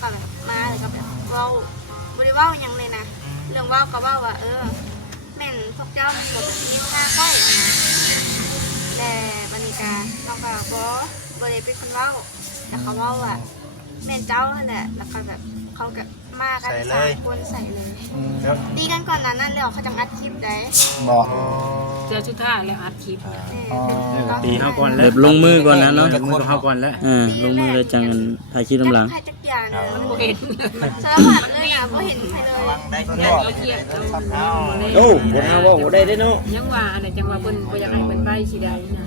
ก็แบบมาเลยก็แบบเว้าบริว่าอย่างเลยนะเรื่องว่าก็ว่าแม่นพวกเจ้าแบบนิ้วหน้าค่อยนะแต่บรรยากาศเราก็บริเป็นคนเว้าแต่เขาเว้าแม่นเจ้าแหละแล้วก็แบบเขาก็มากัน3 คนใส่เลยตีกันก่อนนั้นนั่นแล้วเขาจังอัดคลิปได้บอกเจอชุดท่าแล้วอัดคลิปตีเฮาก่อนแล้ว แบบลงมือก่อนนะเนาะ ลงมือกับเฮาก่อนแล้วลงมือเลยจังถ่ายคลิปน้ำหลัง ใครจะเกี่ยวเนอะ เห็น สารพัดเลยนะเพราะเห็นใครเลย เราเกลียดเรา โอ้บ่เอาบ่ได้เนาะ ยังว่าอันไหนจังว่าเพิ่นบ่อยากให้เพิ่นไปสิได้นะ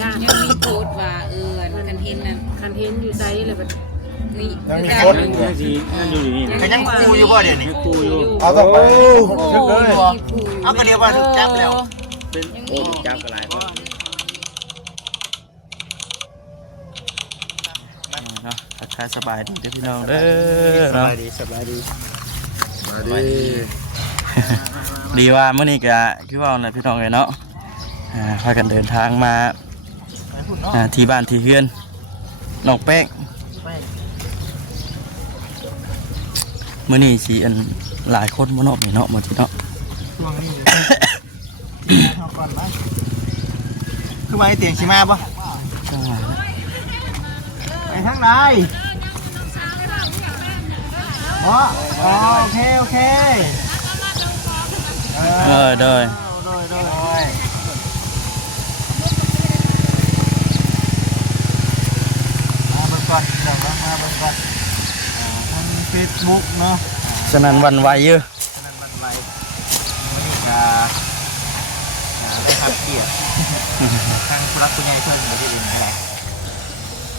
ย่ายังมีโพสต์ว่าคันเห็นนั่นคันเห็นอยู่ไสเลยแบบนี่ ยังมีคน ยังสิยังอยู่นี่ ก็ยังกูอยู่บ่เดี๋ยวนี้ กูอยู่ เอาต้องไป ถึกเลยเอาก็เดียวว่าถูกจับแล้ว เป็นโอ้จับกันหลายคนเนาะทักทายสบายดีเด้อพี่น้องเด้อ สบายดีสบายดี ดีว่ามื้อนี้ก็คือว่าอะไรพี่น้องเอ้ยเนาะพากันเดินทางมาที่บ้านที่เฮือนน้องแป้งมื้อนี้สิอันหลายคนบ่เนาะนี่เนาะมื้อนี้เนาะ ช่วงนี้เอาก่อนมั้ยคือมาไอ้เตียงสิมาบ่ไปทางไหนอ๋อโอเคโอเคเด้อมาเบิ่งก่อนเดี๋ยวมาเบิ่งก่อนทาง Facebook เนาะ ฉะนั้นวันไหวอยู่ ฉะนั้นมันไววันนี้จะได้ทำเกียรติทางผู้รักผู้ใหญ่เพิ่นบ่ได้ยินอะไร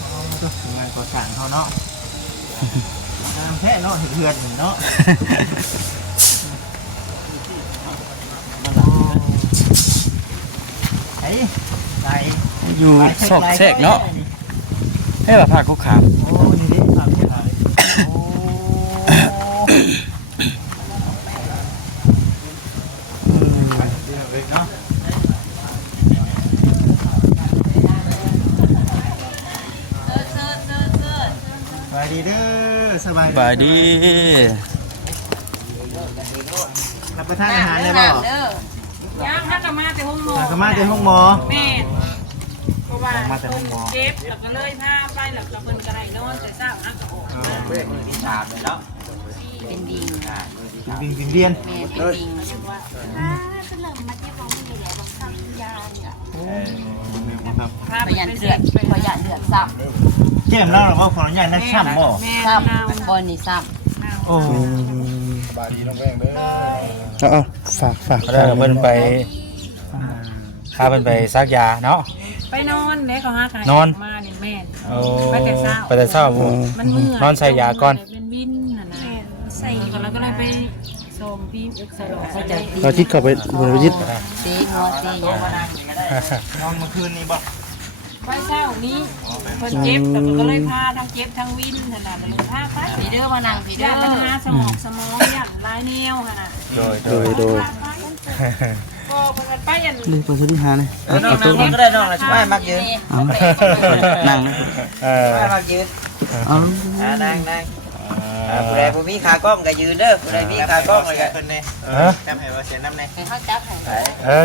อ๋อก็ถึงงานก่อสร้างเขาเนาะงานแท้เนาะเห็นเฮือนนี่เนาะไอ้ไก่ อยู่ซอกแซกเนาะให้ว่าพาคุกขาม โอ้นี่ดิผักขายโอ้เนาะสบายดีเด้อสบาย บายดี รับประทานอาหารได้บ่ ย่างถ้าก็มาแต่ห้องหมอ ก็มาที่ห้องหมอ แม่เพราะว่าเจ็บแล้วก็เลยพาไปแล้วก็เพิ่นก็ให้นอนแต่เช้าฮักก็ออกมาเป็นดิง ดิงเรียน แม่เป็นดิง ก็เริ่มมาเจ็บของมีแหละต้องทำยาเนี่ย ครับ พาไปเป็นเดือด ประหยัดเดือดซ้ เจ้มเล่าหรอว่าขออนุญาตนั่งช่ำบ่ แม่ ำ เน่า ซ้ำบอลนี่ซ้ โอ้ สบายดีน้องแป้งเด้อ เอาฝาก เขาได้เพิ่นไปพาเพิ่นไปซักยาเนาะ ไปนอนแล้วเขาหาขาย นอน มานี่แม่ โอ้ ไปแต่เช้า ไปแต่เช้าบ่ มันเมื่อย นอนใส่ยาก่อน เป็นวินน่ะนะใส่ก่อนแล้วก็เลยไปส่งพี่เอ็กซ์โร ำเขาจะตี เราคิดเข้าไปบนวิจิต ตีงัวตีหยัง นอนเมื่อคืนนี้บ่ ไปเช้านี้เพิ่นเจ็บแล้วก็เลยพาทั้งเจ็บทั้งวินน่ะนะเลยพาไป ผีเด้อมานั่งผีเด้ ยา อ ปัญหาสมองอย่างหลายแนวค่ะน่ะ โดย ก็เพิ่นไปอัน นี่ไปซื้อที่หาเลย น้องนั่งก็ได้น้องนะช่วยมักยืน นั่ง ช่วยมักยืน เอา นั่งผู้ใดผู้มีขากล้องก็ยืนเด้อผู้ใดมีขากล้องเลยก็เพิ่นนี่จับให้ว่าเสียน้ำใน ให้เขาจับให้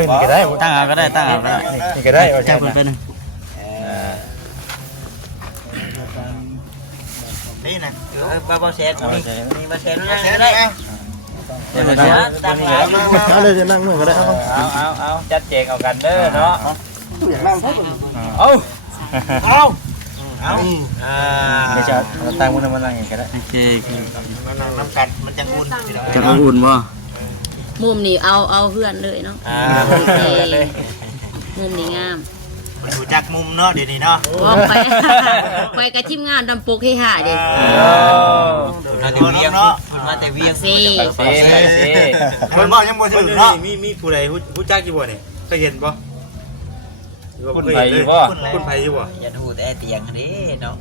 นี่ก็ได้ตั้งเอาก็ได้ตั้งเอาก็ได้นี่ก็ได้ จับเพิ่นไปนึง นี่นะป้าเสียนี่มาเสียนั่งก็ได้ เอาเลยจะนั่งหน่อยก็ได้เอา จัดแจงเอากันเด้อเนาะ อยากนั่งเขา เอา เดี๋ยวจะ ตั้งมันนั่งอย่างก็ได้ โอเค น้ำกันมันจะอุ่น จะเอาอุ่นบ่ มุมนี่เอาเพื่อนเลยเนาะโอเคมุมนี่งาม มันอยู่จากมุมเนาะเดี๋ยวนี้เนาะ ว่าไปกับทีมงานดำปุกให้หาเด้ มาแต่เวียงเนาะมาแต่เวียง สิ เพิ่นบอกยังบ่ถึงเนาะ มีผู้ใดผู้จักอยู่บ่เนี่ยเคยเห็นบ่ คุณไปอยู่บ่ คุณไปอยู่บ่ อย่าดูแต่เตียงนี่เนาะ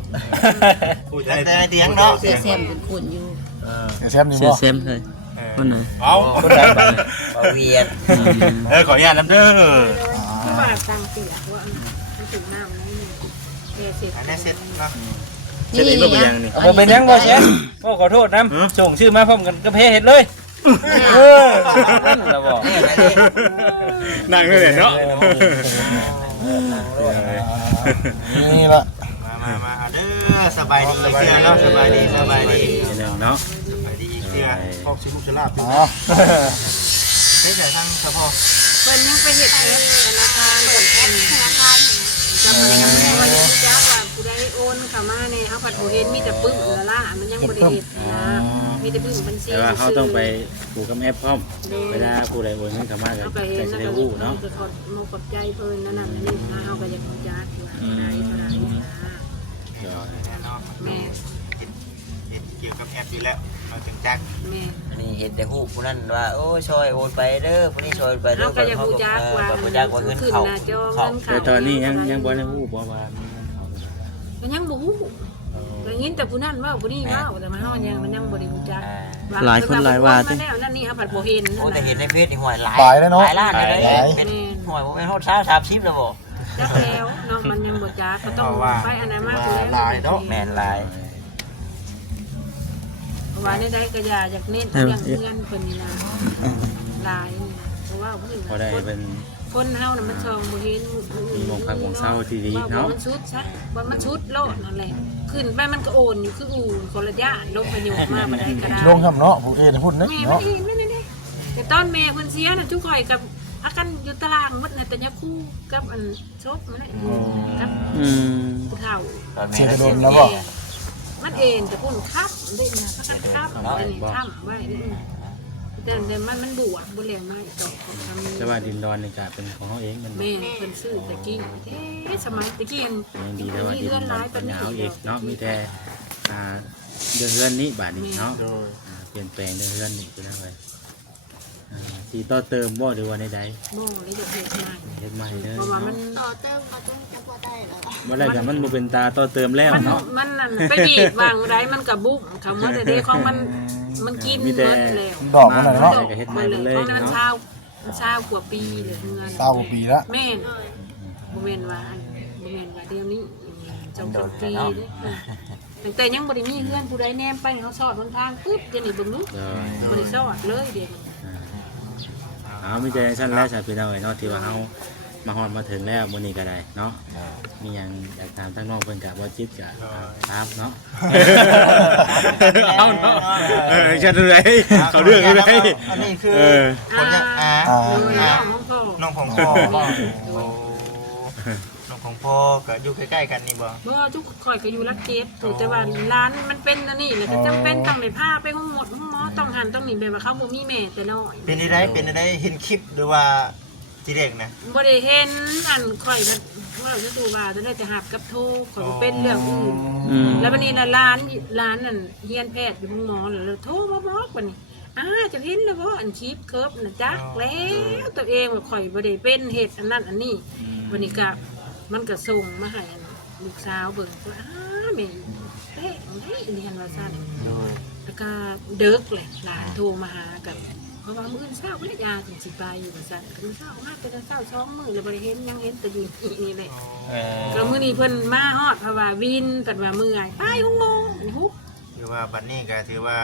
ผู้ใด แต่เตียงเนาะ เสียแซมเป็นขุนอยู่ แซมนี่ เสีย บ่ เซมเลยคนไหน เอาคนใดบัด บ่เวียน ขออนุญาตนำเด้อ คือว่าสั่งเสียว่ามันถึงน้ำนี่เสีย อันนี้เสร็จเนาะ เช่นนี้บ่เป็นหยังนี่ บ่เป็นหยังบ่เชนก็ขอโทษนํส่งชื่อมาพร้อมกันก็เพเฮ็ดเลยเราบอก นั่งเลยเนาะ นี่ละ มาเด้อสบายดีเพื่อนเนาะสบายดีเนาะสบายดีอีกเพื่อน พอกชิลูกจะลาบอ๋อ เฮ็ดแต่ทั้งเฉพาะ เพิ่นยังไปเฮ็ดเงินธนาคารกับแอปธนาคารจะบ่ได้ยังบ่ได้รู้จักว่าผู้ใดโอนเข้ามาในเฮาก็บ่เห็นมีแต่ปึ้งละล่ะมันยังบ่ได้เฮ็ดนะมีแต่ปึ้งบัญชี แต่ว่าเขาต้องไปผูกกับแอปพร้อมเวลาผู้ใดโอนเงินเข้ามาก็ เฮาก็เห็ จะ น สิ นะ ได้ ก็ ฮู้เนาะ จะขอมกดใจเพิ่นนั่นน่ะนี่นะเฮาก็อยากรู้จักว่าผู้ใดเท่าใดนะแม่ เฮ็ดเกี่ยวกับแอปอยู่แล้วเราจังจัก แม่ อันนี้เห็นแต่ฮู้ผู้นั้นว่าโอ้ช่วยโอนไปเด้อผู้นี้ช่วยไปเด้ เฮา อ ก็อยากรู้จักว่า บ่จักว่าเงินเข้า หน้าจอ เข้า เงิน แต่ เข้า ตอนนี้ยังบ่ได้ฮู้บ่ว่ามีเงินเข้า มันยังบ่ฮู้ก็ยินแต่ผู้นั้นเว้าผู้นี้เว้าแต่มันเฮามันยังบ่ได้รู้จัก หลายคนหลายว่า ตินั่นนี่เฮาผัดบ่เห็น โอ้แต่เห็นในเฟซนี่ห่วยหลาย ปลายแล้วเนาะ หลายล้านเลยเป็นห่วยบ่แม่นฮอด30แล้วบ่ จักแล้วเนาะมันยังบ่จักก็ต้องไปอันนั้นมากแล้ว แม่นหลาย ว่าในใดก็อยากเน้นเรื่องเงินเพิ่นนี่นะหลายนี่นะเพราะว่าเพิ่น พอได้เป็น คนเฮาน่ะมันชองบ่เห็น มีมองพักมองเศร้าที่ดีเนาะ มันชุดซะว่ามันชุดโลดนั่นแหละขึ้นไปมันก็โอนอยู่คืออู่คนละย่านลงไปอยู่มาบ่ได้ก็ได้ ลงครับเนาะผู้เอ็นพูดนะ แม่มัน เนาะ เองนั่นนี่แต่ตอนแม่เพิ่นเสียน่ะทุกข่อยกับอากันอยู่ตารางหมดน่ะแต่ยาคู่กับอันชบมันแหละกับ อืม ผู้เฒ่า ตอน เสีย แม่ โดนแล้วบ่ มันเองแต่พุ่นคับได้นะพักกันคับอันนี้ทํไว้แต่มันบวชบ่แล้วมาต่อของทำ แต่ว่าดินดอนนี่ก็เป็นของเขาเองมัน แม่เพิ่นซื้อตะกี้สมัยตะกี้ ยังดีแต่ว่าดินดอนเป็นยาวเองเนาะมีแต่เดือนเฮือนนี้บาดนี้เนาะเปลี่ยนแปลงเดือนเฮือนนี่คืออะไรสีต่อเติมบ่หรือว่าในใด บ่เลยจะเฮ็ดใหม่ เฮ็ดใหม่เด้อ เพราะว่ามัน ต่อเติมมาต้องจะพอได้แล้ว บ่ได้ก็มันบ่เป็นตาต่อเติมแล้วเนาะ มันนั่นไปดีดวางไรมันก็บุ้มคำว่าแต่เด็กของมันกินหมดแล้ว ดอกมันน่ะเนาะ ก็เฮ็ดใหม่ไปเลย เพราะมัน เนาะ เช้ากว่าปีเลยเงิน เศร้าปีละ แม่นบ่แม่นว่าเดี๋ยวนี้จงปีแต่ยังบ่ได้มีเพื่อนผู้ใดแนมไปเขาสอดบนทางปึ๊บจะนี่บ่รู้บ่ได้สอดเลยเดี๋ยว เอามีใจสั้นแล้วสาพี่น้องเนาะที่ว่าเฮามาฮอดมาถึงแล้วมื้อนี้ก็ได้เนาะมีหยังอยากถามทางน้องเพิ่นก็บ่จิตก็ถามเนาะเอาเนาะชัดเลยเขาเรื่องนี่เลย อันนี้คือคนยังน้องของพ่อน้องของพ่อก็อยู่ใกล้ๆกันนี่บ่ บ่ทุกข่อยก็อยู่รักเกตแต่ว่าร้านมันเป็นอันนี้แหละก็จำเป็นต้องได้พาไปห้องหมดห้องหมอต้องหันต้องนี่แบบว่าเขาบ่มีแม่แต่น้อย เป็นได้เห็นคลิปหรือว่าจีเด็กนะ บ่ได้เห็นอันข่อยมันว่าจะดูว่าจะได้แต่หับกับโทข่อยบ่เป็นเรื่องอื่น อืม แล้ววันนี้น่ะร้านนั่นเฮียนแพทย์อยู่ห้องหมอแล้วโทรมาบอกว่านี่จะเห็นแล้วบ่อันคลิปเคิร์ฟน่ะจักแล้วตัวเองว่าข่อยบ่ได้เป็นเฮ็ดอันนั้นอันนี้วันนี้ก็มันก็ส่งมาให้ลูกสาวเบิ่งว่าแม่เอ๊ะเรียนว่าซั่นแล้วก็เดึกแหละหลานโทรมาหากันเพราะว่ามื้อเช้าบ่ได้ยาจังสิไปอยู่ว่าซั่นมื้อเช้ามาแต่เช้า2มื้อแล้วบ่ได้เห็นยังเห็นแต่อยู่นี่แหละก็มื้อนี้เพิ่นมาฮอดเพราะว่าวินเพิ่นว่าเมื่อยไปห้องหมอฮุบ ถือว่าบัดนี้ก็ถือว่า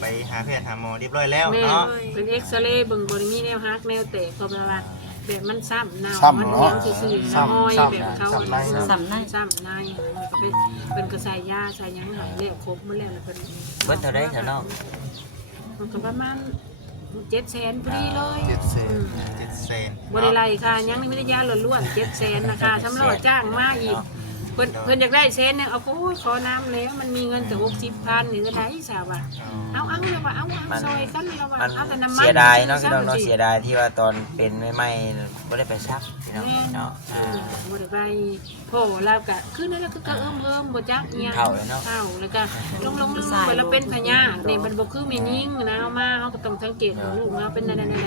ไปหาแพทย์หาหมอเรียบร้อยแล้ว แม่ เนาะ เป็นเอ็กซเรย์เบิ่งบ่ได้มีแนวฮักแนวแตกเพราะว่าแบบมันซ้ำเน่า ซ้ำ มัน เนาะ ยังซื่อๆ ซ้ำ ห้อย ซ้ำ แบบเขา ซ้ำใน ซ้ำในก็เป็นก็ใส่ยาใส่หยังหายแล้วครบหมดแล้วแล้วเพิ่น เบิดเท่าใดเท่าน้อง มันก็ประมาณ700,000พอดีเลย 7 เซน บ่ได้ไล่ค่ะยังนี่ไม่ได้ยาล้วนๆ700,000นะคะสำรวจจ้างมาอีกเพิ่นอยากได้เซนเนี่ยเอาโอ้ยขอน้ำแล้วมันมีเงินแต่60,000นี่ก็ได้สาวว่าเอาแล้วว่าเอาซอยกันแล้วว่า มัน เอาแต่น้ำมัน เสียดายเนาะพี่น้องเนาะเสียดายที่ว่าตอนเป็นใหม่ๆบ่ได้ไปซักพี่น้องเนาะ บ่ได้ไปโผล่แล้วก็คือนั่นแหละคือก็เอิ่มบ่จักอีหยัง เข้าเลยเนาะ เข้าแล้วก็ลงๆไปแล้วเป็นพญาตินี่มันบ่คือแม่ยิงนะเอามาเฮาก็ต้องสังเกตว่าลูกเราเป็นอะไรนะ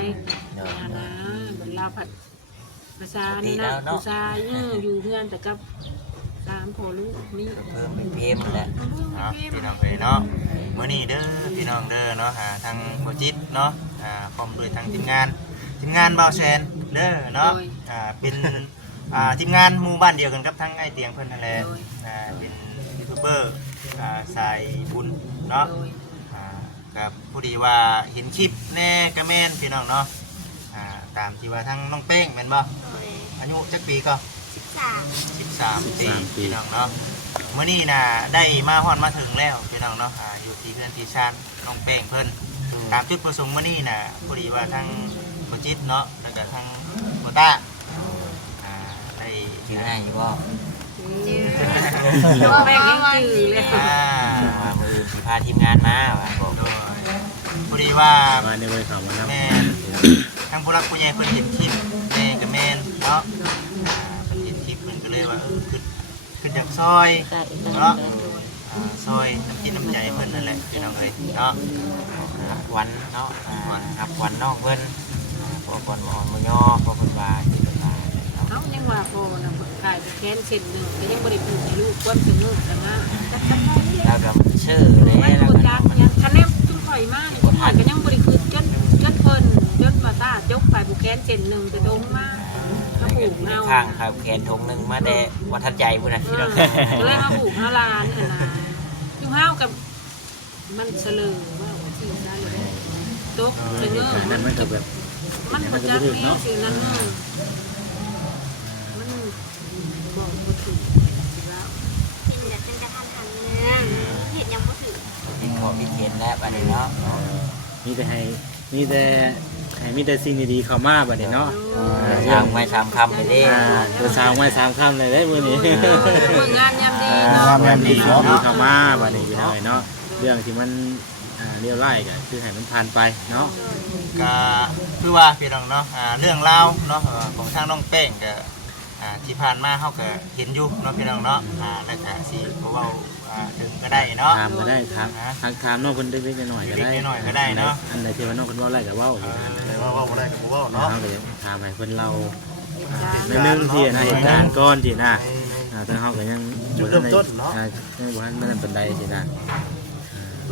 บัดลาวผัดภาษานี่นะผู้ชายอยู่เฮือนแต่กับ3พ่อลูกนี่ เพิ่มเป็นเพมแหละ พี่น้องเลยเนาะมื้อนี้เด้อพี่น้องเด้อเนาะหาทางบ่จิตเนาะพร้อมด้วยทางทีมงานบ่าวแซนเด้อเนาะเป็นทีมงานหมู่บ้านเดียวกันกับทั้งไอ้เตียงเพิ่นนั่นแหละเป็นยูทูบเบ เบอร์สายบุญเนาะกับพอดีว่าเห็นคลิปแน่กระแมนพี่น้องเนาะตามที่ว่าทั้งน้องเป้งเป็นบ่ โดย อายุจักปีก็ 13 13 ปีพี่น้องเนาะเมื่อนี้นะได้มาฮอดมาถึงแล้วพี่น้องเนาะอยู่ที่เพื่อนที่ชานน้องเป้งเพิ่นตามจุดประสงค์เมื่อนี้นะพอดีว่าทั้งโปรจิตเนาะแล้วก็ทั้งโบต้าได้ ชื่อให้อยู่บ่ ตัวแป้งยังจืดเลย ว่ามือสิพาทีมงานมาว่าบอก โดยพอดีว่า มาในเวเขามาแล้ว แม่ทั้งผู้รักผู้ใหญ่เพิ่นเห็นคลิปแม่กับแม่เนาะเพิ่นเห็นคลิปเพิ่นก็เลยว่าขึ้นจากซอย ได้อีก เนาะซอยน้ำกินน้ำใจเพิ่นนั่นแหละพี่น้องเอ้ยเนาะ วันเนาะครับวันนอกเพิ่นพอก่อนอ่อนบ่ย่อพอเพิ่นว่าสิเป็นว่า เขายังว่าพอนะขายแค้นเส้นหนึ่งก็ยังบริบูรณ์ลูกความสนุกแต่ว่าจับนี่แห แล้ ละ วก็มันชื่อเลย ไม่ แล้ว โค ก็ จักยังคะแนนจุ่มข่อยมากจุ่มข่อยก็ยังบริคืนจนเพิ่นจนมาตายกไปบุแค้นเส้นหนึ่งจะโดนมากมาผูกเอา ข้างครับแขนทงนึงมาได้วัฒนใจพุ่นน่ะพี่น้อง ก็เลยมาผูกเอาลานนี่นะจุ่มห้าวกับมันเสลอว่าที่นั่นเลยตกเสนอ นั่นมันก็แบบ มันประจักษ์นี่สิ่งนั้นมันบอกบ่ถูกแล้ว เป็นแบบเป็นกระทันหันเนื้อเห็ดยังบ่ถึง เป็นขอพิเศษแล้วบัดนี้เนาะ มีแต่ให้มีแต่สิ่งดีๆเข้ามาบัดนี้เนาะ สามไม้สามคำไปเด้ ตัวสาวไว้3ค่ำเลยได้มื้อนี้ เบิ่งงานยามดี งา เนาะ มแม่นดีเนาะ มีเข้ามาบัดนี้พี่น้อยเนาะเรื่องที่มันเรียวไล่ก็คือให้มันผ่านไปเนาะ ก็คือว่าพี่น้องเนาะเรื่องราวเนาะของทางน้องเป้งก็ที่ผ่านมาเฮาก็เห็นอยู่เนาะพี่น้องเนาะแล้วก็สิบ่เว้าถึงก็ได้เนาะ ถามก็ได้ถามน้องเพิ่นเล็กๆน้อยๆก็ได้ เล็กๆน้อยๆก็ได้เนาะ อันใดที่ว่าน้องเพิ่นเว้าไล่ก็เว้าอยู่นั่น แต่ว่าบ่ได้ก็บ่เว้า เนาะ เนาะ ก็ถามให้เพิ่นเล่าในเรื่องที่นะเหตุการณ์ก่อนที่นะแต่เฮาก็ยังยังบ่ทันมันเป็นใดที่นะ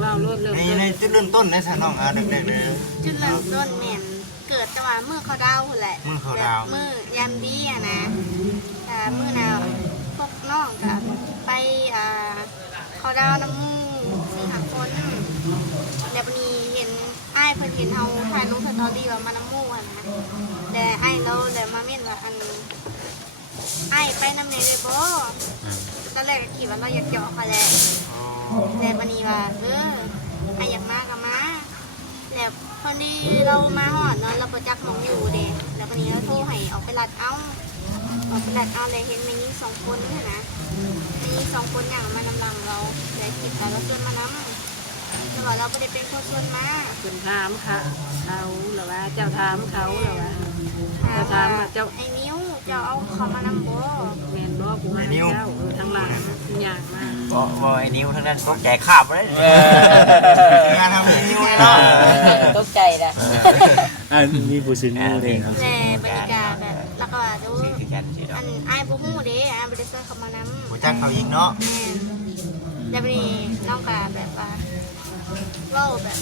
ว่าวรถเริ่ม ในจุดเริ่มต้นในสานน้องเด็กๆเลย จุดเริ่มต้นแม่นเกิดแต่ว่ามือเขาดาวพุ่นแหละ มื้อเขาดาว แบบมือยามดีอะนะมือน่ะพวกน้องก็ไปเขาดาวน้ำมู4-5 คนแล้ววันนี้เห็นอ้ายเพิ่นเห็นเฮาถ่ายลงสตอรี่ว่ามาน้ำมูอะนะแต่อ้ายเราเลยมาเม่นว่าอ้ายไปน้ำเนยเลยบ่ตอนแรกก็คิดว่าเราอยากเจาะเขาแหละแต่วันนี้ว่าอ้ายอยากมาก็มาแล้วพอดีเรามาหอดเนาะเราประจักษ์มองอยู่เด้แล้ววันนี้เราโทรให้ออกไปรัดเอาเลยเห็นแม่ยิ่ง2 คนเนี่ยนะแม่ยิ่ง2 คนอย่างมานำหลังเราเลยคิดว่าเราชวนมานำแต่ว่าเราไม่ได้เป็นคนชวนมา เพิ่นถามค่ะเขาหรือว่าเจ้าถามเขาหรือว่า ถามว่าเจ้า ไอ้นิ้วเจ้าเอาเขามานำบ่ แม่นบ่ผู้ให้เจ้าทางหลังอย่างมาก บ่ไอ้นิ้วทั้งนั้นตกใจขาบเลย งานทำนิ้วเนาะ ตกใจละ มีผู้ซื้องูเด้ครับ แต่บรรยากาศแบบแล้วก็ดู คือกันสิ อันอ้ายบ่ฮู้เด้อ้ายบ่ได้ชวนเขามานำ หัวจักเขาอีกเนาะ แม่นแล้ววันนี้น้องก็แบบว่าเว้าแบบ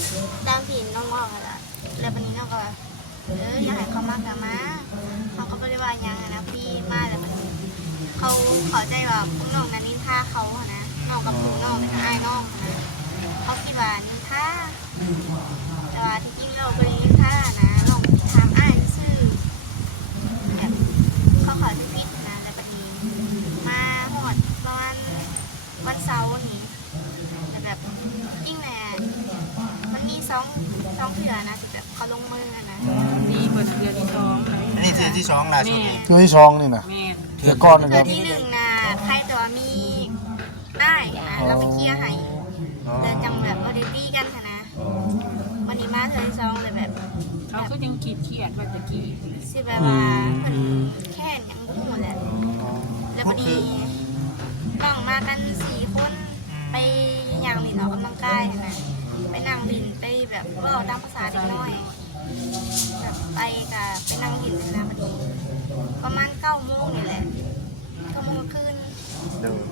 ตามที่น้องเว้าหั่นล่ะแล้ววันนี้น้องก็อยากให้เขามากะมาเขาก็บ่ได้ว่าหยังนะพี่มาแล้วมันเขาเข้าใจว่าพวกน้องนั้นนินทาเขาอะนะน้องกับพวกน้องเป็นอ้ายน้องอะนะเขาคิดว่านินทาแต่ว่าที่จริงเราบ่ได้นินทานะน้องถามอ้ายซื่อแบบเขาขอที่ผิดนะแล้วบัดนี้มาฮอดประมาณวันเสาร์นี่แต่แบบจริงแหละมันมีสองเถื่อนะที่แบบเขาลงมืออะนะ ดีเพิ่นเดือนที่2เลย อันนี้เทือที่2ล่าสุดนี่ คือที่2นี่น่ะ แม่น เทื่อก่อนนะค เถื่ รั อบ ที่1นะใครตัวมีอ้ายนะเราไปเคลียร์ให้แต่จังแบบบ่ได้ตีกันค่ะนะวันนี้มาเถื่อที่2เลยแบบ เขาก็ยังขีดเขียดว่าตะกี้ สิแบบว่าเพิ่นแค่นหยังบ่ฮู้แหละแล้วบัดนี้น้องมากัน4 คนไปย่างเล่นออกกำลังกายนะไปนั่งดินไปแบบเว้าตามภาษาเด็กน้อยแบบไปนั่งดินเลยนะบัดนี้ประมาณ9 โมงนี่แหละ9 โมงคืน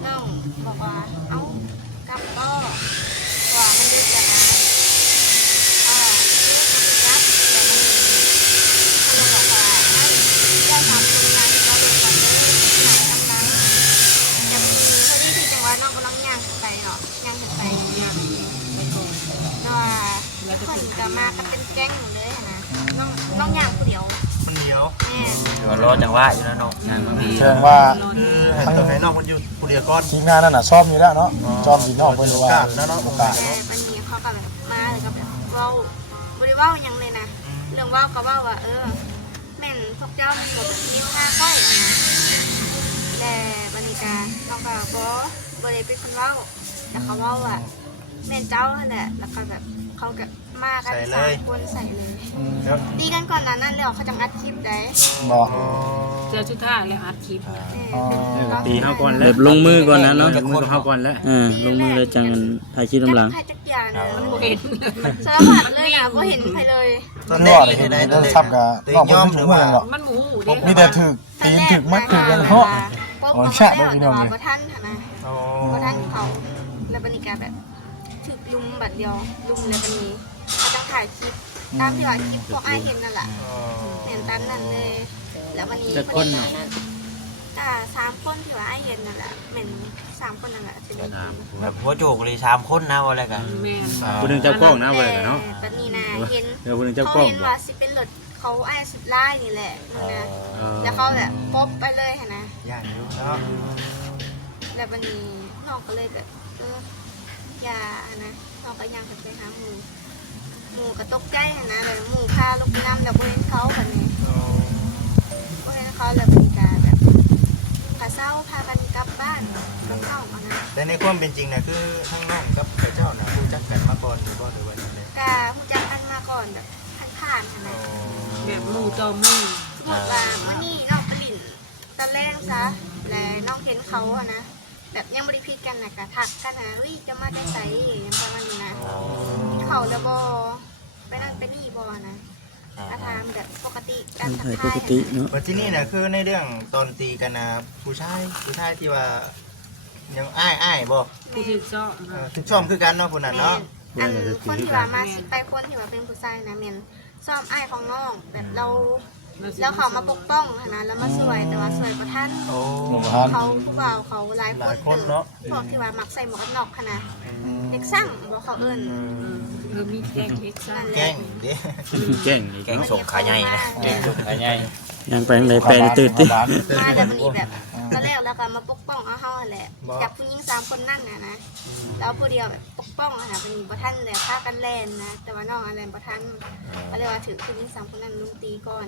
น้องบอกว่าเอ้ากลับก็ว่ามันดึกแล้วนะรับแต่มันเขาบอกว่าให้แค่3 คนนะเราดูก่อนเลยหนังกำลังจะมีพอดีที่จังหวะน้องกำลังย่างไป เพิ่นก็มากันเป็นแก๊งเลยนะน้องย่างผู้เดียว มันเหนียว แม่ เดี๋ยวรอจังหวะอยู่แล้วเนาะ แสดงว่า คือให้ตัวให้น้องมันอยู่ผู้เดียวก่อน ทีมงานนั่นน่ะซ้อมอยู่แล้วเนาะซ้อมดินนอกเพิ่นว่าโอกาส แต่วันนี้เขาก็แบบมาเลยก็แบบเว้าบ่ได้เว้าหยังเลยนะเรื่องเว้าก็เว้าว่าแม่นพวกเจ้ามีแบบนิ้วห้าก้อยนะแต่วันนี้ก็น้องก็บ่ได้เป็นคนเว้าแต่เขาเว้าว่าแม่นเจ้านั่นแหละแล้วก็แบบเขาก็มากัน3คนใส่เลยตีกันก่อนนั้นนั่นแล้วเขาจังอัดคลิปได้ บ่ เจอชุดท่าแล้วอัดคลิป ตีเฮาก่อน แบ แล้ว บลงมือก่อนนะเนาะ ลงมือกับเฮาก่อนแล้ว ลงมือเลยจังกันถ่ายคลิปน้ำหลัง ใครจักอย่างเนอะ บ่เห็น สารพัดเลยนะบ่เห็นใครเลย ตอน คือ แรก ว่า นี่ เห็น ได้ ได้ทับกับนอกเพิ่นถึงเมื่อหรอก มันหมูเด้ มีแต่ถึกตีนถึกมัดถึกกันเนาะ อ๋อใช่บ่พี่น้องบ่ทันหั่นนะ อ๋อ บ่ทันเขาแล้วบัดนี้ก็แบบถึกลุมบัดเดียวลุมแล้วบัดนี้เขาจังถ่ายคลิปตามที่ว่าคลิปพวกอ้ายเห็นนั่นแหละเห็นตามนั้นเลย แล้ววันนี้ จะคน ก็3คนที่ว่าอ้ายเห็นนั่นแหละแม่น3คนนั่นแหละเป็น แบบหัวโจกเลย3คนนะว่าอะไรกัน แม่น ผู้หนึงจับกล้องนะว่าเนาะ บัดนี้นะเห็น เดี๋ยวผู้หนึงจับ เขา กล้อง เห็นว่าสิเป็นรถเขาอ้ายสุดล่ายนี่แหละนั่นนะแล้วเขาแบบป๊บไปเลยหั่นนะ ย่านอยู่เนาะ แล้ววันนี้น้องก็เลยแบบอย่านะน้องก็ยังไปหาหมูก็ตกใจนะเลยหมูพาลงไปน้ำแล้วบ่เห็นเขาแบบนี้บ่เห็นเขาแล้วเป็นการแบบกะเศร้าพากันกลับบ้านกลับเข้ามานะ แต่ในความเป็นจริงนะคือทั้งน้องกับพระเจ้านะรู้จักกันมาก่อนหรือว่าหรือว่าอย่างไร กะผู้จักกันมาก่อนแบบผ่านๆนะ แบบหมูต่อหมู สมมติว่ามื้อนี้น้องไปลิ่นตะแรงซะแล้วน้องเห็นเขาอะนะแบบยังบ่ได้พิดกันนะกะทักกันนะอุ้ยจะมาได้ไสยังประมาณนี้นะเขาแล้วบ่ไปนั่นไปนี่บ่นะอาทามแบบปกติการทัก ถ่ายป ทาย กติเนาะ ว่าที่นี่นะคือในเรื่องตอนตีกันนะผู้ชายที่ว่ายังอ้ายบ่ ผู้ที่ชอบ ทุกช่อมคือกันเนาะผู้นั้นเนาะ อันคนที่ว่ามาสิไปคนที่ว่าเป็นผู้ชายนะแม่นซ้อมอ้ายของน้องแบบเราแล้วเขามาปกป้องหั้นนะแล้วมาช่วยแต่ว่าช่วยบ่ทัน โอ้ เขาผู้บ่าวเขาหลาย หลาย ค คน น เนาะ พวกที่ว่ามักใส่หมวกกันน็อกหั้นนะเด็กสั่งบ่เขาเอิ้น มีแกงเล็กซ่า แกล้งเด้ แจ้งอีก แกงส่งขาใหญ่นะแกงส่งขาใหญ่ ยังไปทางไหนไปนี่ตื่นติ มาแล้วมันนี่แบบตอนแรกแล้วก็มาปกป้องเอาเฮาหั่นแหละจับผู้หญิง3คนนั่นน่ะนะแล้วผู้เดียวแบบปกป้องหั่นน่ะเป็นบ่ทันแล้วพากันแล่นนะแต่ว่าน้องอันแล่นบ่ทันก็เลยว่าถือผู้หญิง3คนนั้นลุมตีก่อน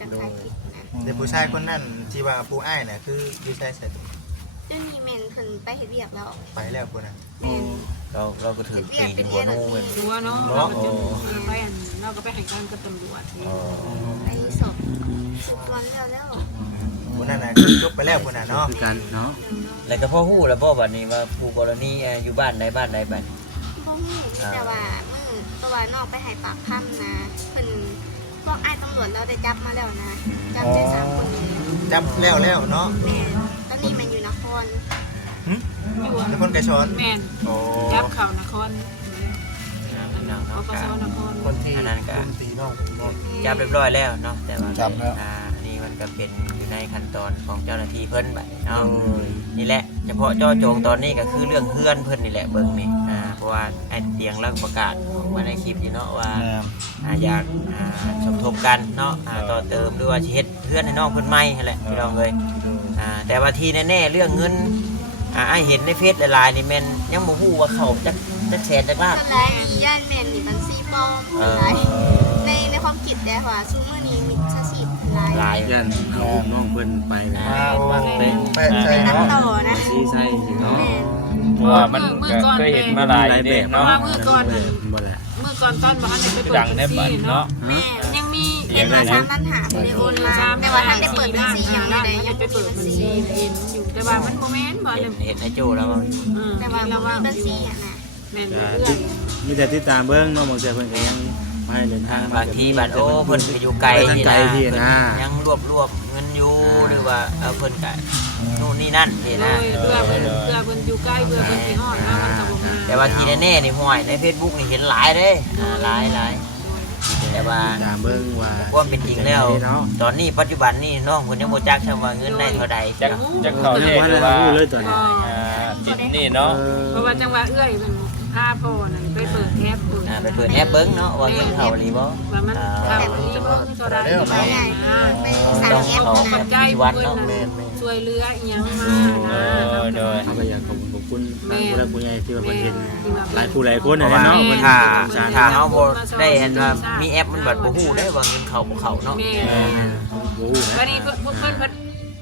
จังถ่ายคลิปนะ แต่ผู้ชายคนนั้นที่ว่าผู้อ้ายน่ะคืออยู่ใต้สาย เดี๋ยวนี้แม่นเพิ่นไปเฮ็ดเวียกแล้ว ไปแล้วคนน่ะ แม่น เราก็ถือตีเป็นหัวนูเป็น ชัวเนาะเราก็จะไปอันเราก็ไปให้การกับตำรวจ ไปสอบสืบสวนแล้ว คนนั้นน่ะคือจบไปแล้วคนน่ะเนาะ คือกันเนาะ แล้วก็พ่อฮู้แล้วพ่อบัดนี้ว่าผู้กรณีอยู่บ้านใดบัด บ่ฮู้แต่ว่าตัวว่านอกไปให้ปากคำนะเพิ่นพวกอ้ายตำรวจเราได้จับมาแล้วนะจับได้3คนนี้ จับแล้วเนาะ แม่ตอนนี้มันอยู่นคร อยู่ แต่คนไกระชอน แม่น โอ้ ยับเข่านคร พี่น้อง ป เนาะ ปสนคร คนที่ตีนอก จับเรียบร้อยแล้วเนาะแต่ว่า จับแล้ว อันนี้มันก็เป็นอยู่ในขั้นตอนของเจ้าหน้าที่เพิ่นบัดนี้เนาะนี่แหละเฉพาะเจาะจงตอนนี้ก็คือเรื่องเพื่อนเพิ่นนี่แหละเบิ่งนี่เพราะว่าไอ้เตียงแล้วประกาศออกมาในคลิปนี่เนาะว่าอยากสมทบกันเนาะต่อเติมหรือว่าสิเฮ็ดเพื่อนให้น้องเพิ่นใหม่นั่นแหละพี่น้องเอ้ยแต่ว่าที่แน่ๆเรื่องเงินไอ้เห็นในเฟซหลายๆนี่แม่นยังบ่ฮู้ว่าเขาจักแสนจักล้าน ส่วนหลายมีย่านแม่นนี่บัญชีปลอมหลายในความคิดแต่ว่าซุมื้อนี้มิจฉาชีพหลาย หลาย ยันเอาอุ้มน้องเพิ่นไปแล้ว เป็นแปะใส่ ตัด เนาะ ต่อนะ ซีไซสิเนาะ แม่น เพราะว่ามันก็เคยเห็นมาหลายเด็ก เพราะ เนาะ ว่ามือก่อน บ่แหละ มือก่อนตอนบ่ทันได้ไปเปิด ดัง บัญ ในบ้า ชี น เนาะ เนาะ แม่ยังมี เห็นมา3ล้านหาบ่ได้โอนมาแต่ว่าท่านได้เปิดบัญชียังไม่ได้ยัง ไป บ่มี เปิด บัญ บัญ ชี ชีเห็นอยู่แต่ว่ามันบ่แม่นบ่เนี่ย เห็นไอ้โจ้แล้วว่า แต่ว่าบ่มีบัญชีอ่ะนะ แม่นเรื่อง มีแต่ติดตามเบิ่งเนาะบางเทื่อเพิ่นก็ยังมาให้เดินทาง บางทีบัดโอ้เพิ่นไปอยู่ไกล ไปทางไกลที่นะ ยังรวบเงินอยู่หรือว่าเอาเพิ่นก็นู่นนี่นั่นนี่ เล นะ ยเพื่อเพิ่นอยู่ใกล้เพื่อเพิ่นสิฮอดนะมันก็บ่มา แต่ว่าทีแน่ๆนี่ห่วยใน Facebook นี่เห็นหลายเด้หลายแต่ว่า ตามเบิ่งว่า ความเป็นจริงแล้ว เนาะ ตอนนี้ปัจจุบันนี่น้องเพิ่นยังบ่จักชำว่าเงินได้เท่าใด จักเข้าเทศหรือว่า เลยตอนนี้ จิตนี่เนาะ เพราะว่าจังหวะเอื้อยมันพาพ่อนั่นไปเปิดแอปเปิด ไป ไปเปิดแอปเบิ้งเนาะว่าเงินเข้าหรือบ่ ว่ามันเข้าอันนี้บ่คือเท่าใดแม่นะ ต้องเข้า ขอบใจ วัด เพิ่น เนาะ น่ะช่วยเหลืออีหยังมานะ โดย เขาก็อยากขอบคุณทางผู้หลักผู้ใหญ่ที่ว่าเพิ่นเห็น ที่ว่า หลายผู้หลายคน เพราะ น่ะ ว่า เนาะเพิ่น ถ้า สงสาร ถ้าเฮาบ่ได้เห็นว่ามีแอปมันบัดบ่ฮู้ได้ว่าเงินเข้าบ่เข้าเนาะ แม่ โอ้โห วั นะ นนี้เพิ่น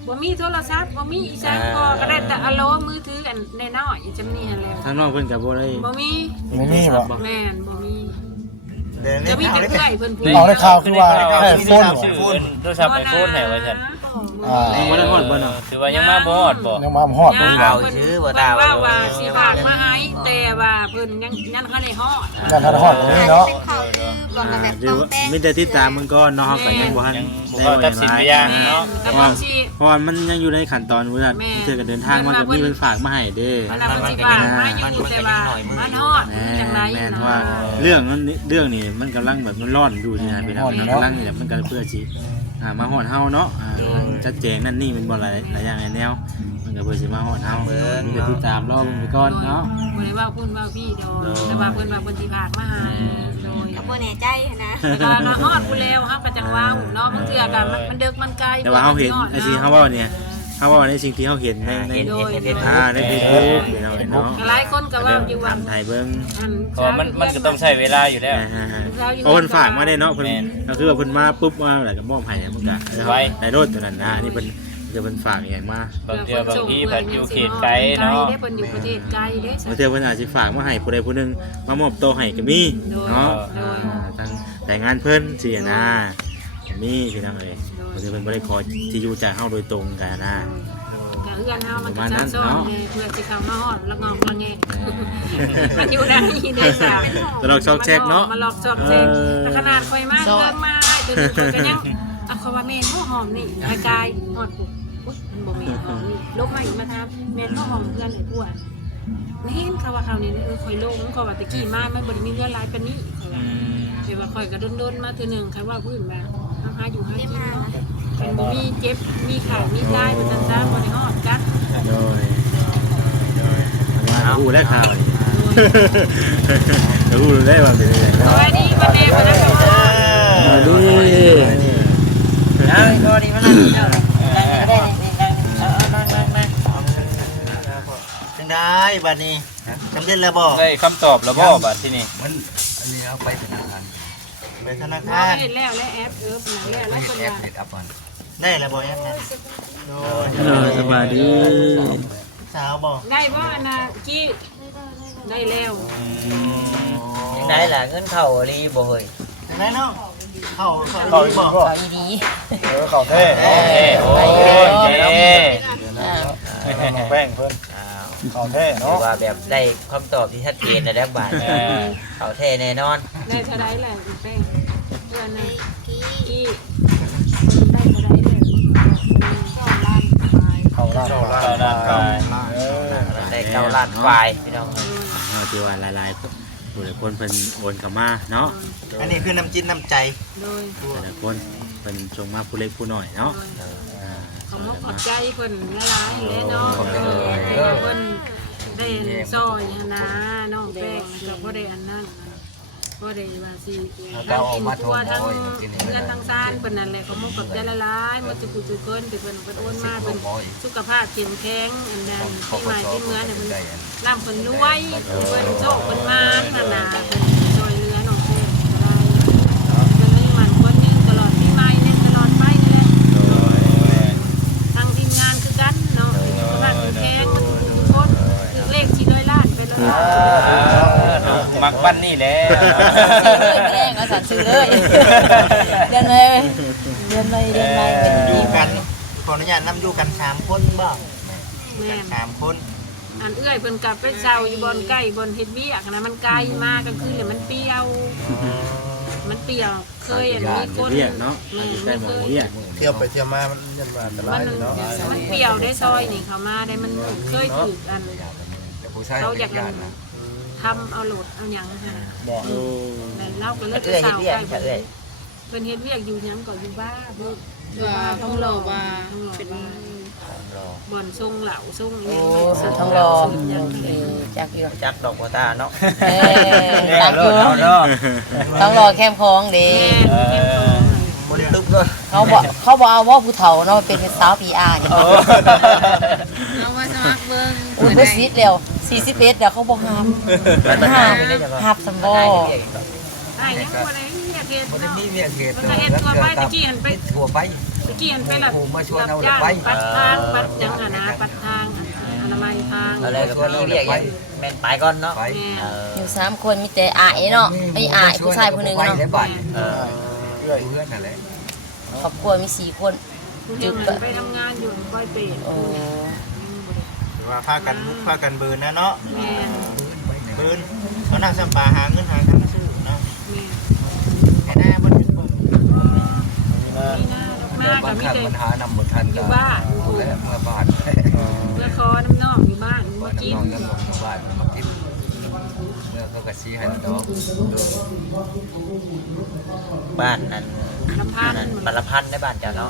บ่มีโทรศัพท์บ่มีอีสานก็ได้แต่อโลมือถือกันน้อยๆจำนี่หั่นแหละ ทางน้องเพิ่นก็บ่ได้ บ่มี ไม่มีบ่ แม่นบ่มี เดี๋ยวนี้ จะมี เอา แต่ เลย เอื้อยเพิ่นพูด เอาได้ข่าวคือว่าให้โฟน ชื่อโทรศัพท์ไอโฟนให้ว่าซั่น ยังบ่ได้ฮอดบ่เนาะ ถือว่ายังมาบ่ฮอดบ่ ยังมาฮอดบ่ เอาชื่อบ่ตา ว่าว่าสิฝากมาให้แต่ว่าเพิ่นยังเขาได้ฮอด ยังทันฮอดบ่นี้เนาะ เป็นข่าวลือก่อนแบบ หรื ต้ อ อง ว่า แต่ง มีแต่ติดตามมันก็เนาะเฮาก็ยังบ่ทัน ยังบ่ตัดสินไปยังเนาะ แต่บางที เพราะว่ามันยังอยู่ในขั้นตอนว่าเธอก็เดินทางมากับมีเพิ่นฝากมาให้เด้อ มันเอาสิฝากมาอยู่แต่ว่ามันฮอดจังได๋ แม่นเพราะว่าเรื่องนี้มันกำลังแบบมันร้อนอยู่นี่นะพี่น้องมันกำลังนี่แหละมันก็เพื่อสิมาฮอดเฮาเนาะจัดแจงนั่นนี่มันบ่หลายอย่างไอ้แนวมันก็เพื่อสิมาฮอดเฮามีแต่ติดตามรอมันไปก่อนเนาะ บ่ได้ว่าพุ่นว่าพี่ดอกแต่ว่าเพิ่นว่าเพิ่นสิฝากมาให้โดย ก็บ่แน่ใจนะ แต่ว่ามาฮอดผู้แล้วเฮาก็จังว้าวเนาะบางเทื่อก็มันดึกมันไกล แต่ว่าเฮาเห็นไอ้สิ่งเฮาเว้าเนี่ยเฮาเว้าในสิ่งที่เฮาเห็นในใน ใน Facebook พี่น้องเนาะ หลายคนก็ว่าอยู่ว่า ทำไทยเบิ่ง เพราะมันก็ต้องใช้เวลาอยู่แล้ว เพราะเพิ่นฝากมาได้เนาะเพิ่นก็คือว่าเพิ่นมาปุ๊บมาแล้วก็มอบให้มันก็ได้โดดตัวนั้นนะนี่เพิ่นจะเพิ่นฝากอย่างมา บางเทื่อบางทีเพิ่นอยู่เขตไกลเนาะ ได้เพิ่นอยู่ประเทศไกลเด้ บางเทื่อเพิ่นอาจสิฝากมาให้ผู้ใดผู้หนึงมามอบโตวให้ก็มีเนาะทั้งแต่งานเพิ่นสินะมีพี่น้องเอ้ยบางเทื่อเพิ่นบ่ได้ขอที่อยู่จากเฮาโดยตรงกันนะ ก็เอื้อนเฮามันก็ซับซ้อนเพื่อสิเข้ามาฮอดละงองละแงมันอยู่ได้ได้ซะ ตลกซอกแชกเนาะ มาหลอกซอกแชกแต่ขนาดข่อยมาเกินมาจนข่อยก็ยังเขาว่าแม่นบ่หอมนี่กายฮอดปุ๊บมันบ่แม่นหอมนี่ลบมาอีกมาถามแม่นบ่หอมเพื่อนไอ้พวกเห็นเขาว่าเขานี่ข่อยลงเขาว่าตะกี้มามันบ่ได้มีเงินหลายปานนี้เขาว่าแต่ว่าข่อยก็โดนๆมาเทื่อนึงใครว่าพื้นมาหาอยู่หากินเนาะเป็นบ่มีเจ็บมีไข้มีตายเป็นซั่นๆบ่ได้ฮอดจัก โดยมาฮู้แล้วข่าวนี่ฮู้ได้ว่าเป็นยังไง สวัสดีบัดนี้บ่ได้ก็ว่า มาดู เอาพอดีมานั่งเจ้าได้จังได้บัดนี้จำเล่นแล้วบ่ ได้คำตอบแล้วบ่บัดที่นี่ อันนี้เอาไปธนาคาร ไปธนา บ่ คาร เฮ็ดแล้วและแอปไหนแล้วเพิ่น แอป ว่า เด็ดอัพก่อน ได้แล้วบ่แอปนั้นโดย สบายดี สาวบ่ ได้บ่อันน่ะกี้ได้แล้ว ยังได้ล่ะเงินเข้ารีบ่เฮ้ยยังได้เนาะเข้ารีบ่ ดี เขาเท่ โอเคโอ้ยเจ๊ แป้งเพิ่นเขาเท่ ถือ เนาะ ว่าแบบได้คำตอบที่ชัดเจนแล้วบาดเข้าแท้แน่นอน ได้เท่าไรแหละแป้งเพื่อน ใน นะ กี้ กี้ได้เท่าไรเลย2 ล้านไป เขาล่า เข้าด้านกาย ได้9ล้านฝ่ายพี่น้อง ที่ว่าหลายๆผู้หลายคนเพิ่นโอนเข้ามาเนาะ อันนี้คือน้ำจิ้มน้ำใจ โดย แต่ละคนเพิ่นส่งมาผู้เล็กผู้น้อยเนาะ เขามาขอบใจเพิ่นละลายแล้วเนาะเพิ่นได้ซอยนะน้องแป้งก็บ่ได้อันนั้นบ่ได้ว่าสิทั้งกินตัวทั้งเงินทั้งซานเพิ่นนั่นแหละเขามาขอบใจละลายมาจุกุจุเพิ่นเพิ่นโอนมาเพิ่นสุขภาพเข้มแข็งอันนั้นที่หมายที่เหมือนเนี่ยเพิ่นร่ำเพิ่นรวยเพิ่นโชคเพิ่นมานั่นน่ะเพิ่นซอยเหลือน้องแป้งได้เพิ่นให้มันคนนึงตลอดปีใหม่เนี่ยตลอดไปนี่แหละทางทีมงานคือกันเนาะสุขภาพแข็งมันทุกคนคือเลข400 ล้านไปเลย มักวันนี่แหละ แรงเอาสั่นซื้อเลยเดือนเลยอยู่กันขออนุญาตนำอยู่กัน3คนบ่ แม่น 3คน อันเอื้อยเพิ่นกลับไปเซาอยู่บอนใกล้บอนเฮ็ดเวียกนะมันไกลมากกลางคืนเนี่ยมันเปรี้ยว มันเปรี้ยวเคยอันมีคน เรียกเนาะใกล้หมองเรียก เที่ยวไปเที่ยวมามันยันว่าอันตรายเนาะ มันเปรี้ยวได้ซอยนี่เขามาได้มันเคยถูกอันเขาอยากทำเอาโหลดเอาหยังค่ะ บอก แต่เราก็เลยไป เอื้อยเฮ็ เซา ดเวียก ใกล้ ค่ะเอื้อย เพิ่นเฮ็ดเวียกอยู่หยังก็อยู่บ้าเพิ่น ว่าต้องรอว่าเป็น อ บ่อนทรงเหล่าทรง โอ้ นี่ สุดท้องรอจักอยู่ จักดอกบัวตาเนาะ จักอยู่ท้องรอแคมคองเด้ บริตุกด้วย เขาบอกเอาว่าผู้เฒ่าเนาะเป็นสาวปีอาร์ เอามาสมัครเบิ่ง อุ้ยเบสวิตแล้ว41เดี๋ยวเขาบอกห้ามสมบ่ ไอ้ยังบ่ได้เมียเฮ็ด บ่ได้ เนาะ มีเมียเขต มันก็เฮ็ดตัวไปตะกี้หันไป ทั่วไป ตะกี้หันไปละ ผมมาชวนเอา ย่าน ไป ปัดทางปัดหยังอ่ะนะปัดทางอนามัยทาง อะไรก็มีเรียกยังแม่นไปก่อนเนาะ ไป อยู่3คนมีแต่อายเนาะไอ้อายผู้ชายผู้หนึง ไป เนาะ ได้บัด เออ เพื่อนนั่นแหละ ครอบครัวมี4คน จุดไปทำงานอยู่บ่อยเป็ด โอ้ หรือว่าพากันมุกพากันเบิร์นนะเนาะ แม่น เบิร์นเขานั่งสัมปาหาเงินหาทางซื้อเนาะ แม่น ไอ้หน้าบนถึงบน มีหน้าดอกหน้า บา ก็ ง มี ครั้ง แต่ ปัญหานำบ่ทัน อยู่บ้าน และเมื่อบ้าน เพื่อคอน้ำนอกอยู่บ้านมากิน น้องกันลงบ้านมากินเมื่อเขาก็ชี้ให้ดอก บ้านนั้น ลำพัน นั้นบรรพันธ์ได้บ้านเจ้าเนาะ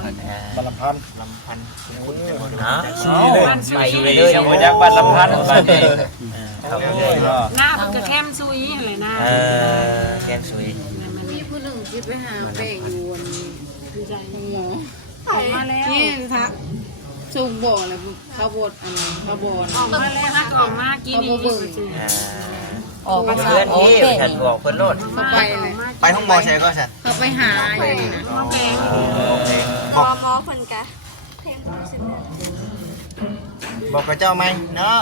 บลำพันลำพันคุณจะบอก เนาะ ไปเลยยังบ่จักบ้านลำพันธ์บ้านนี้ เข้าไปเลยเนาะ หน้ามันก็แคมซุยอะไรหน้า แกนสุย มัน มีผู้หนึ่งที่ไปหาแป้งอยู่วันนี้ ดีใจ หมอ ออกมาแล้ว นี่ทักส่งบ่อแล้วเขาบดอันเขาบอน ออกมาแล้วฮะก็ออกมากินนี่ ออกมา เพื่อนที่ฉันบอกเพื่อนโลด เขาไปเลย ไปห้องหมอใช่ก็ฉัน เขาไปหาอยู่นี่นะ มาแกง หมอเพิ่นกะเพลงสิบเดือน บอกกับเจ้าไหมเนาะ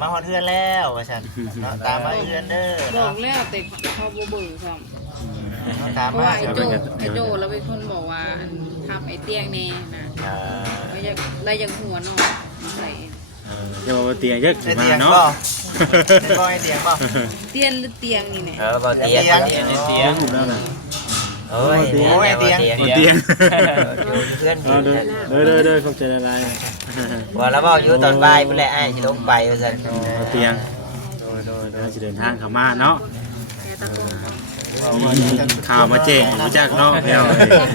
มาฮอดเฮือนแล้วว่าฉันเนาะตามมาเฮือนเด้อบ อ เนาะ กแล้วแต่เขาบ่เบิ่งซ้ำ ตาม เพราะ มา ว่าไอ้โจเราเป็นคนบอกว่าทำไอ้เตียงแน่นะเราอยากหัวหนอนใส่ เดี๋ยวเตียงเยอะ ไอ มา เตียง เนาะ บ่ไอเตียงบ่ เตียงหรือเตียงนี่เนี่ย เบาเตียง เตียง ถูกแล้วนะ โอ้ยเตียง เตียง เพื่อน เด้อเข้าใจละลาย ว่าแล้วบอกอยู่ตอนบ่ายเพื่อนแหละไอ้ที่ลงไปว่าซั่น เตียงโดยจะเดินทางเข้ามาเนาะข่าวมาแจ้งรู้จักเนาะแพลว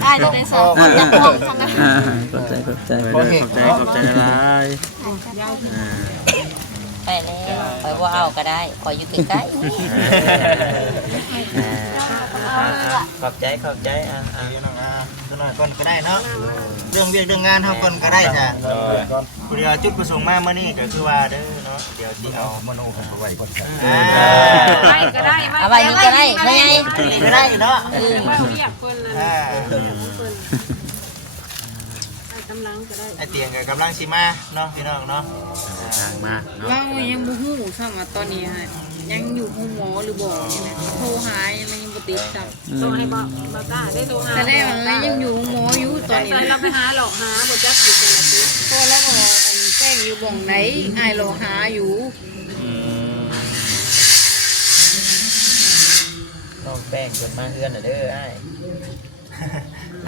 อ้ายจะได้สอบจะห้องทั้งนั้น ขอบใจละลาย ไปแล้วคอยว่าเอาก็ได้คอยอยู่ใกล้ ขอบใจอ่ะ ตัวหน่อยก่อนก็ได้เนาะเรื่องเวียกเรื่องงานเฮาก่อนก็ได้จ้ะผู้เดียวจุดประสงค์มาเมื่อนี้ก็คือว่าเด้อเนาะเดี๋ยวสิเอา มโนกันไว้ก่อน ไม่ก็ได้ ๆเอาไว้นี่ก็ได้ไม่ไง ก็ได้เนาะ ไม่เรียกคนนะเรียกคนกำลังก็ได้ ไอเตียงก็กำลังสิมาเนาะพี่น้องเนาะ ทางมาเนาะ เรายังบ่ฮู้ซ้ำว่าตอนนี้ฮะยังอยู่ห้องหมอหรือบ่นี่นะโทรหายังบ่ติดซ้ำ โทรให้บอกได้ได้โทรหา แต่แรกว่ายังอยู่ห้องหมออยู่ตอนนี้ เราไปหาหลอกหาบทจักอยู่กันละที โทรแล้วก็บอกอันแป้งอยู่บ่องไหนอ้ายรอหาอยู่ น้องแป้งจนมาเฮือนเด้อไอ้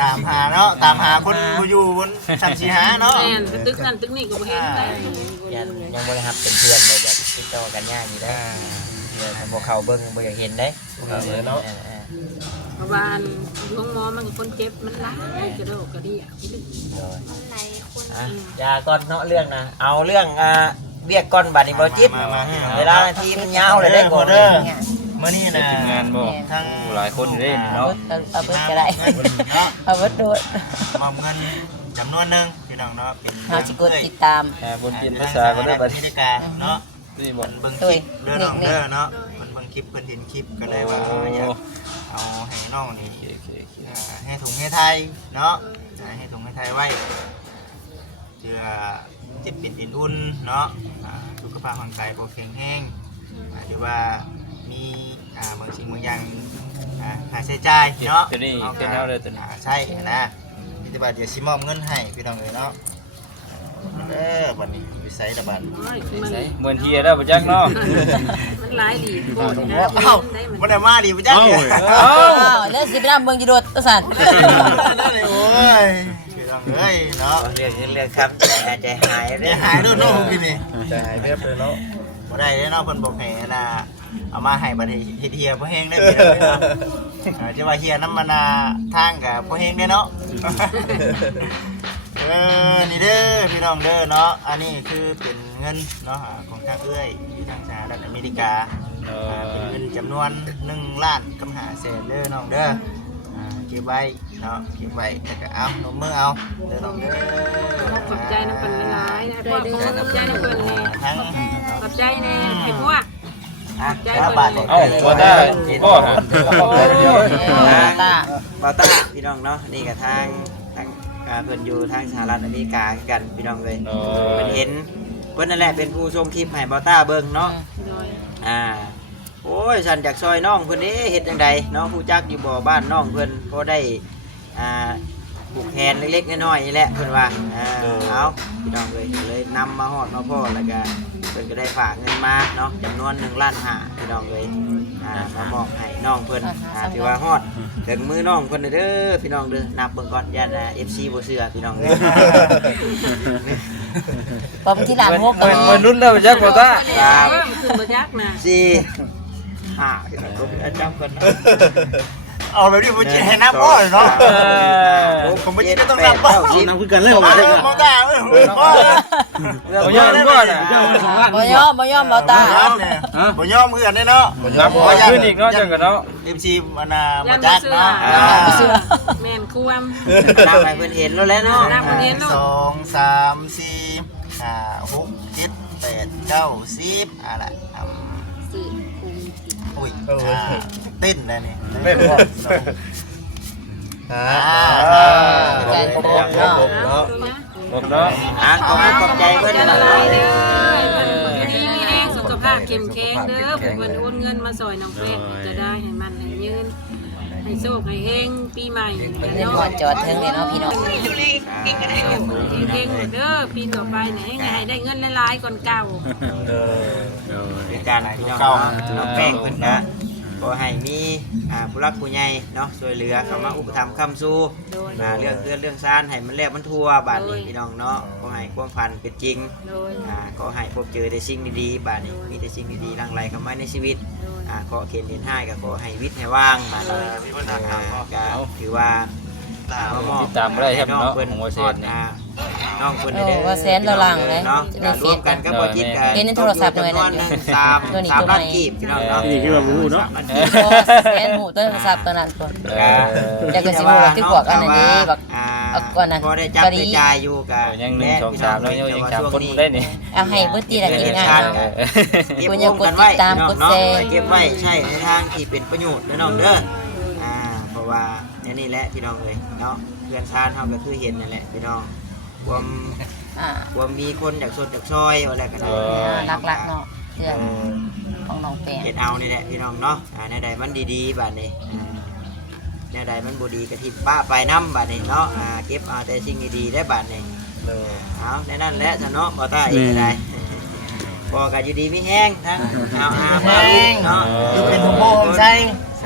ตามหาเนาะตามหาคนผู้อยู่บนชั้นสิหาเนาะ แม่นตึกนั่นตึกนี่ก็บ่เห็นได้ ยังบ่ได้รับเป็นเพื่อนเลยอยากติดต่อกันยากอยู่ได้เดี๋ยวบ่เข้าเบิ่งบ่อยากเห็นได้เนาะ เพราะว่าห้องหมอมันก็คนเจ็บมันหลายกระโดดกระดิ่ง ไหนคน อย่าก่อนเนาะเรื่องนะเอาเรื่องเรียกก่อนบัดนี้บ่จิตเวลาทีมันยาวเลยได้ก่อนเด้อ เมื่อนี้นะ ทีมงานบ่ ทั้ง หลายคนเด้เนาะ เอาเบิดก็ได้เอาเบิดโดด มอบเงินจำนวนหนึ่งพี่น้องเนาะเป็น เฮาสิกดติดตาม บนเปลี่ยนภาษาก็ได้บัด นิ นี้ ติการเนาะ นี่บ่ เบิ่งคลิปเด้อน้องเด้อเนาะมันเบิ่งคลิปเพิ่นเห็นคลิปก็เลยว่าอยากเอาให้น้องนี่ให้ถุงให้ไทยเนาะให้ถุงให้ไทยไว้เพื่อจิตปิดอินอุ่นเนาะสุขภาพร่างกายบ่แข็งแรงหรือว่ามีบางสิ่งบางอย่างหาใช้จ่ายเนาะ ตัวนี้เป็นเฮาเลยตัวนี้ ใช่นะมีแต่ว่าเดี๋ยวสิมอบเงินให้พี่น้องเลยเนาะวันนี้วิสัยระบาด เหมือนเฮียแล้วบ่จักเนาะ มันหลายหลีโกรธนะ เอ้าวันไหนมาดิพี่จ้าเนี่ย อ้าวแล้วสิไปนำเบิ่งอยู่โดดตัวสั่น นั่นเลยโอ้ยพี่น้องเอ้ยเนาะ เรื่องครับใจหาย เดี๋ยวหายด้วยเนาะพี่นี่ ใจหายแป๊บเลยเนาะ บ่ได้เนาะเพิ่นบอกให้นะเอามาให้บัดเฮ็ดเฮียบ่แห้งได้พี่น้องเนาะจะว่าเฮียน้ำมันทางกับบ่แห้งได้เนาะ นี่เด้อพี่น้องเด้อเนาะอันนี้คือเป็นเงินเนาะของทางเอื้อยอยู่ทางสหรัฐอเมริกาเป็นเงินจำนวน1 ล้านกับ5แสนเด้อน้องเด้อเก็บไว้เนาะเก็บไว้แต่ก็เอานมมือเอาเด้อน้องเด้อ ขอบใจน้ำเพิ่นหลายๆนะพวกขอบใจน้ำเพิ่นแน่ ทั้ง ขอบใจแน่ไอ้พวก บาท เอ้าตัวได้โอ้ บาต้าพี่น้องเนาะนี่กับทางเพิ่นอยู่ทางสหรัฐอเมริกาคือกันพี่น้องเลยเพิ่นเห็นเพิ่นนั่นแหละเป็นผู้ชมคลิปให้บาต้าเบิ่งเนาะโอ้ยฉันจากซอยน้องเพิ่นนี่เฮ็ดจังใดน้องผู้จักอยู่บ่บ้านน้องเพิ่นพอได้ผูกแขนเล็กๆน้อยๆนี่แหละเพิ่นว่าเอาพี่น้องเลยนำมาฮอดมาพ่อแล้วก็เพิ่นก็ได้ฝากเงินมาเนาะจำนวน1 ล้าน5พี่น้องเลยมามอบให้น้องเพิ่นถือว่าฮอดถึงมือน้องเพิ่นเด้อพี่น้องเด้อนับเบิ่งก่อนยันFC บ่เชื่อพี่น้องเด้อ ปอมที่หลานพวก มันรุ่นแล้วจักบ่ตา คือบ่ยักนะ 4 5พี่น้องก็จำเพิ่น เอาแบบนี้ผมจะให้น้ำอ้อยเนาะผมไม่ต้องน้ำอ้อย น้ำคือกันเลย มาเลยมองตาเอ้ย บ่ยอมก่อนน่ะ บ่ยอมบ่ตา บ่ยอมเพื่อนเนาะ นับบ่ขึ้นอีกเนาะจังกันเนาะ MC มันมาจักเนาะ แม่นควม นับให้เพิ่นเห็นแล้วแหละเนาะ 2 3 4 5 6 7 8 9 10อะไรอุ้ยเต้นเลยนี่เต้นว่าบอกเนาะ ขอบใจเพิ่น จะ นะ ละ เนาะ ลายเด้ออยู่ดีมีแรงสุขภาพเข้มแข็งเด้อเพิ่นโอนเงินมาซอยน้องแป้งจะได้ให้มันให้ยืนให้โชคให้เฮงปีใหม่ เล่นก่อนจอดถึงเลยเนาะพี่น้อง เฮงเด้อปีต่อไปไหนให้ได้เงินหลายๆก่อนเก่า เป็นการพี่น้องน้องแป้งเพิ่นนะขอให้มีผู้รักผู้ใหญ่เนาะช่วยเหลือเข้ามาอุปถัมภ์ค้ำสู้เรื่องเรื่องซ่านให้มันแล้วมันทั่วบ้านนี้พี่น้องเนาะขอให้ความฝันเป็นจริงขอให้พบเจอแต่สิ่งดีๆบ้านนี้มีแต่สิ่งดีๆหลั่งไหลเข้ามาในชีวิตขอเขียนเห็นให้ก็ขอให้วิทย์ให้ว่างบ้านนี้ก็ถือว่าติดตามได้ครับเนาะของโมเสสน้องคนนี้ว่าแสนละลังเลยเนาะรวมกันก็บ่จิตกันเห็นในโทรศัพท์หน่อยนะ3 ล้านกีบพี่น้องเนาะ นี่คือว่าบูเนาะ แสนหูต้นโทรศัพท์ตอนนั้นก่อนอยากจะสิหูที่กวกอันนี้บักก่อนนั้น พอได้จับได้จ่ายอยู่กับ ยัง1 2 3แล้วยังจับคนได้นี่ เอาให้เบิดตีละทีงาน เก็บรวมกันไว้เนาะเก็บไว้ใช้ในทางที่เป็นประโยชน์น้องเด้อเพราะว่านี่แหละพี่น้องเลยเนาะเพื่อนชาติเฮาก็คือเห็นนั่นแหละพี่น้องความมีคนอยากสดอยากซอยอะไรกัน รักเนาะเรื่องของน้องแป้ง เห็นเอานี่แหละพี่น้องเนาะในใดมันดีๆบาดนี้ในใดมันบ่ดีก็ทิ่มป้าไปน้ำบาดนี้เนาะเก็บเอาแต่สิ่งดีๆได้บาดนี้เอาในนั้นแหละซะเนาะบ่ตาอีกก็ได้บ่ก็อยู่ดีมีแห้งทั้งเอามาลูกเนาะ คือเป็นโมงใช่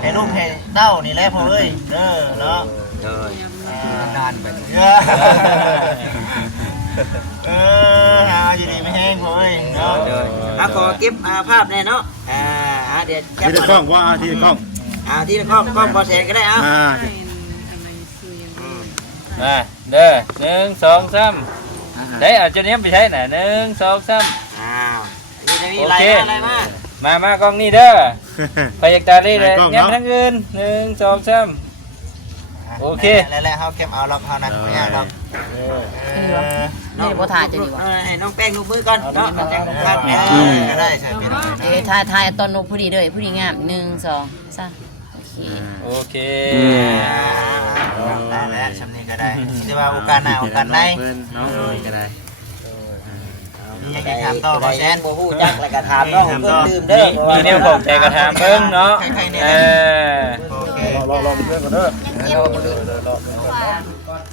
ให้ลูกให้เต้านี่แหละพ่อเอ้ยเด้อเนาะ นานไป อยู่ดีไม่แห้งพ่อเอ้ยเนาะ ขอเก็บภาพแน่เนาะเดี๋ยว ที่ตะกล้องว่าที่ตะกล้อง ที่ละกล้องบ่แสนก็ได้เเอาด้อ เด้อ1 2 3ได้เอาจนนี้ไปใช้น่ะ1 2 3 มีอะไรมา มากล้องนี่เด้อไปอยากตาลีเลยยันทั้งอื่น1 2 3โอเค แล้วเขาเก็บเอาล็อกเขานะไม่ยากหรอก นี่บ่ถ่ายจะดีวะ ให้น้องแป้งลงมือก่อนเนาะมันจะภาพแม่ ก็ได้ใช่ไหม ถ่ายตอนโนผู้ดีเลยผู้ดีงาม1 2 3โอเค โอเค ได้แล้วชำนี้ก็ได้จะว่าโอกาสหน้าโอกาสไหน เนาะก็ได้ ยังจะถามต่อบ่แซน บ่ฮู้จักแล้วก็ถามน้องเพิ่นลืมเด้อ มีแนวของใจกระทำเพิ่งเนาะ โอเค รอเพื่อนก่อนเด้อ ยังเจ็บอยู่ว่า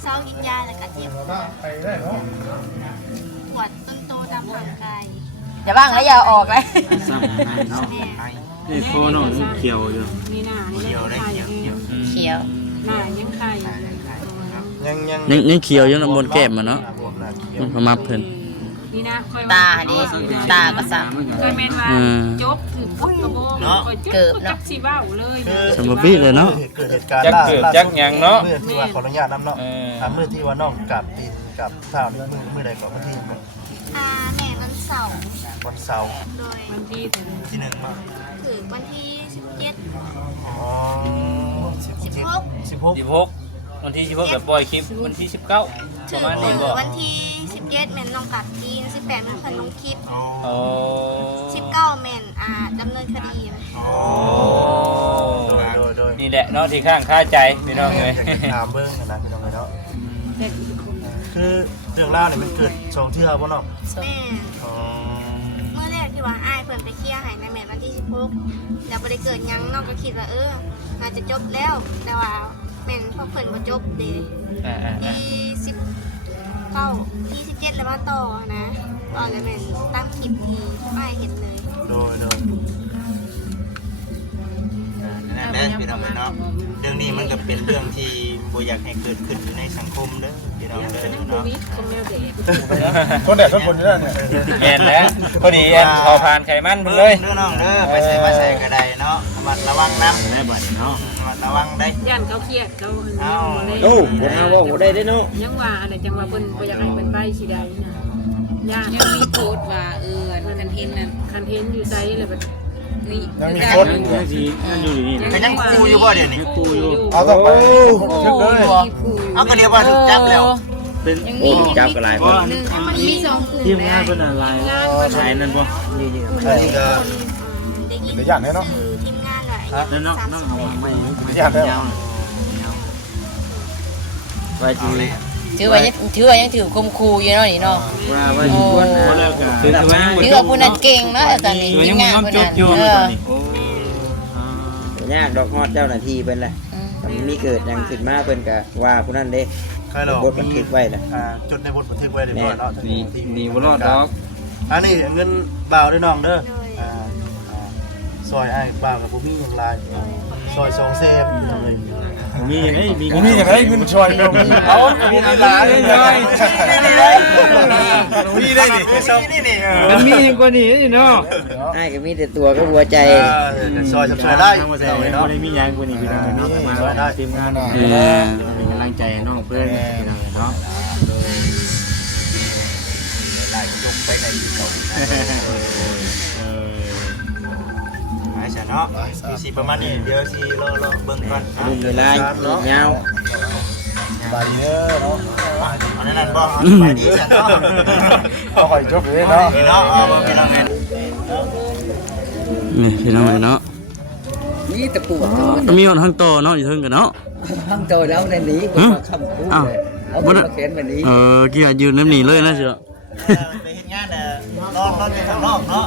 เศร้ากินยาแล้วก็เจ็บปวดต้นโตตามร่างกาย อย่าบ้างนะอย่าออกเลย ซ้ำเนาะนี่โคน้องเขียวอยู่ นี่หน้านี่ไข่ เขียว หน้ายังไข่ ยังเขียวยังบนแก้มมันเนาะมันพมับเพิ่น นี่นะคอย ตาดิตาก็ซ้ เคยแม่นว่าจกถึงปุ๊บกระโบงคอยจกจักสีบ้าเลย สมบูรณ์เลยเนาะ เกิดเหตุการณ์ จักเกิดจักหยังเนาะ เมื่อที่ว่าขออนุญาตน้ำเนาะมือที่ว่าน้องกับตีน กับข่าวนี้มือใดก่อนวันที่ แม่วันเสาร์ วันเสาร์ โดย วันที่ ที่หนึ่งมา ถึงวันที่17 อ๋อ 16 16วันที่16แบบปล่อยคลิปวันที่19ประ ถึง มาณนี้บ่ วันที่17แม่นน้องกลับจีน18แม่นเพิ่นลงคลิป โอ้ 19แม่นดำเนินคดี โดย นี่แหละเนาะที่ข้างคาใจพี่น้องเลย ถามเบิ้งนะพี่น้องเลยเนาะ แค่กี่คน คือเรื่องราวเนี่ยมันเกิด2เทื่อบ่เนาะ แม่เมื่อแรกที่ว่าอ้ายเพิ่นไปเคลียร์ให้ในแม่วันที่16แล้วบ่ได้เกิดหยังน้องก็คิดว่าน่าจะจบแล้ว แต่ว่าแม่นพวกเพิ่นบ่จบเด้ที่ที่17แล้วมาต่อนะต่อแล้วแม่นตั้งคลิปที่อ้ายเห็นเลย โดย นั่นแหละพี่น้องเนาะเรื่องนี้มันก็เป็นเรื่องที่บ่อยากให้เกิดขึ้นอยู่ในสังคมเด้อพี่น้องเด้อ โค เนาะ วิดคอมเมลเด็ก คนแดดคนอยู่นั่นเนี่ย แอนแล้วพอดีแอนพอผ่านไขมันไปเลย เด้อน้องเด้อไปใส่มาใส่ก็ได้เนาะระมัดระวังน้ำ ได้บัดนี้เนาะ ระมัดระวังได้ ย่านเขาเครียดเขาอันนี้ เอา บ่ได้ โอ้บ่เอาว่าบ่ได้เด้เนาะ ยังว่าอะไรจังว่าเพิ่นบ่อยากให้เพิ่นไปสิได้นะย่าน ยังมีโพสต์ว่าคันเห็นนั่น คันเห็นอยู่ไสเลยบัด นี่ ยังมี คือ คน ยังสิยังอยู่นี่นะ ก็ยังกูอยู่บ่เดี๋ยวนี้ กูอยู่ เอาต้องไปทึกเลย เอาก็เดียวว่าถูกจับแล้ว เป็น ยังมี จับกันหลายคน มันมี2กลุ่ม ทีม แล้ งาน ว เพิ่นอะไรชายนั่นบ่นี่ ใช่ก็ ได้ยิน เดี๋ยวย่านแน่เนาะ ชื่อทีมงานว่า แล้วน้องเอามาไม่ อยากได้ ยาวไว้ที่ ถือว่ายังถือคมคูอยู่เนาะนี่เนาะ ว่าไว้ที่คนแล้วก็ ถือว่าผู้นั้นเก่งเนาะตอนนี้ทีมงานผู้นั้น ยากดอกฮอดเจ้าหน้าที่เพิ่นแหละถ้ามันมีเกิดหยังขึ้นมาเพิ่นก็ว่าผู้นั้นเด้ ใครหรอก บทบันทึกไว้ล่ะ จดในบทบันทึกไว้เรียบร้อยเนาะ นี่บ่รอดดอก อันนี้เงินบ่าวด้วยน้องเด้อซอยไอ้บ่าวกับบ่มีหยังหลายซอย2เซฟทำเลย มีไอ้มี มีอย่างไรเงินช่วยเราเอามีอะไรเลยมีได้ดินี่นี่ มันมีกว่านี้นี่เนาะ ไอ้ก็มีแต่ตัวก็หัวใจ ซอยช่วยได้ ทั้งหมดเลยบ่ได้มีหยังกว่านี้พี่น้องเนาะมาทีมงานเป็นกำลังใจน้องเพื่อนพี่น้องเนาะ หลายยกไปในเขาไอ้ฉันเนาะสิประมาณนี้เดี๋ยวสิรอเบิ่งก่อน รุ่นเวลาอีกยาว บายเด้อเนาะ อันนั้นบ่ไปดีฉันเนาะ เอาค่อยจบเลยเนาะ พี่น้องพี่น้องแม่ นี่พี่น้องเนาะ นี่ตะปู มีคนทั้งโตเนาะอยู่เทิงกันเนาะ ทั้งโตแล้วในนี้ก็คำพูดเลยเอามาเขียนแบบนี้ กี่อายืนน้ำหนีเลยนะเชียว ไปเฮ็ดงานนอนอยู่ข้างนอกเนาะ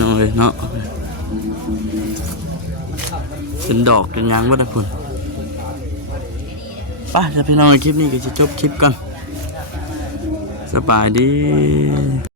น้องเลยเนาะเป็นดอกเป็นยางวัดพุ่นป่ะจะพี่น้องคลิปนี้ก็จะจบคลิปกันสบายดี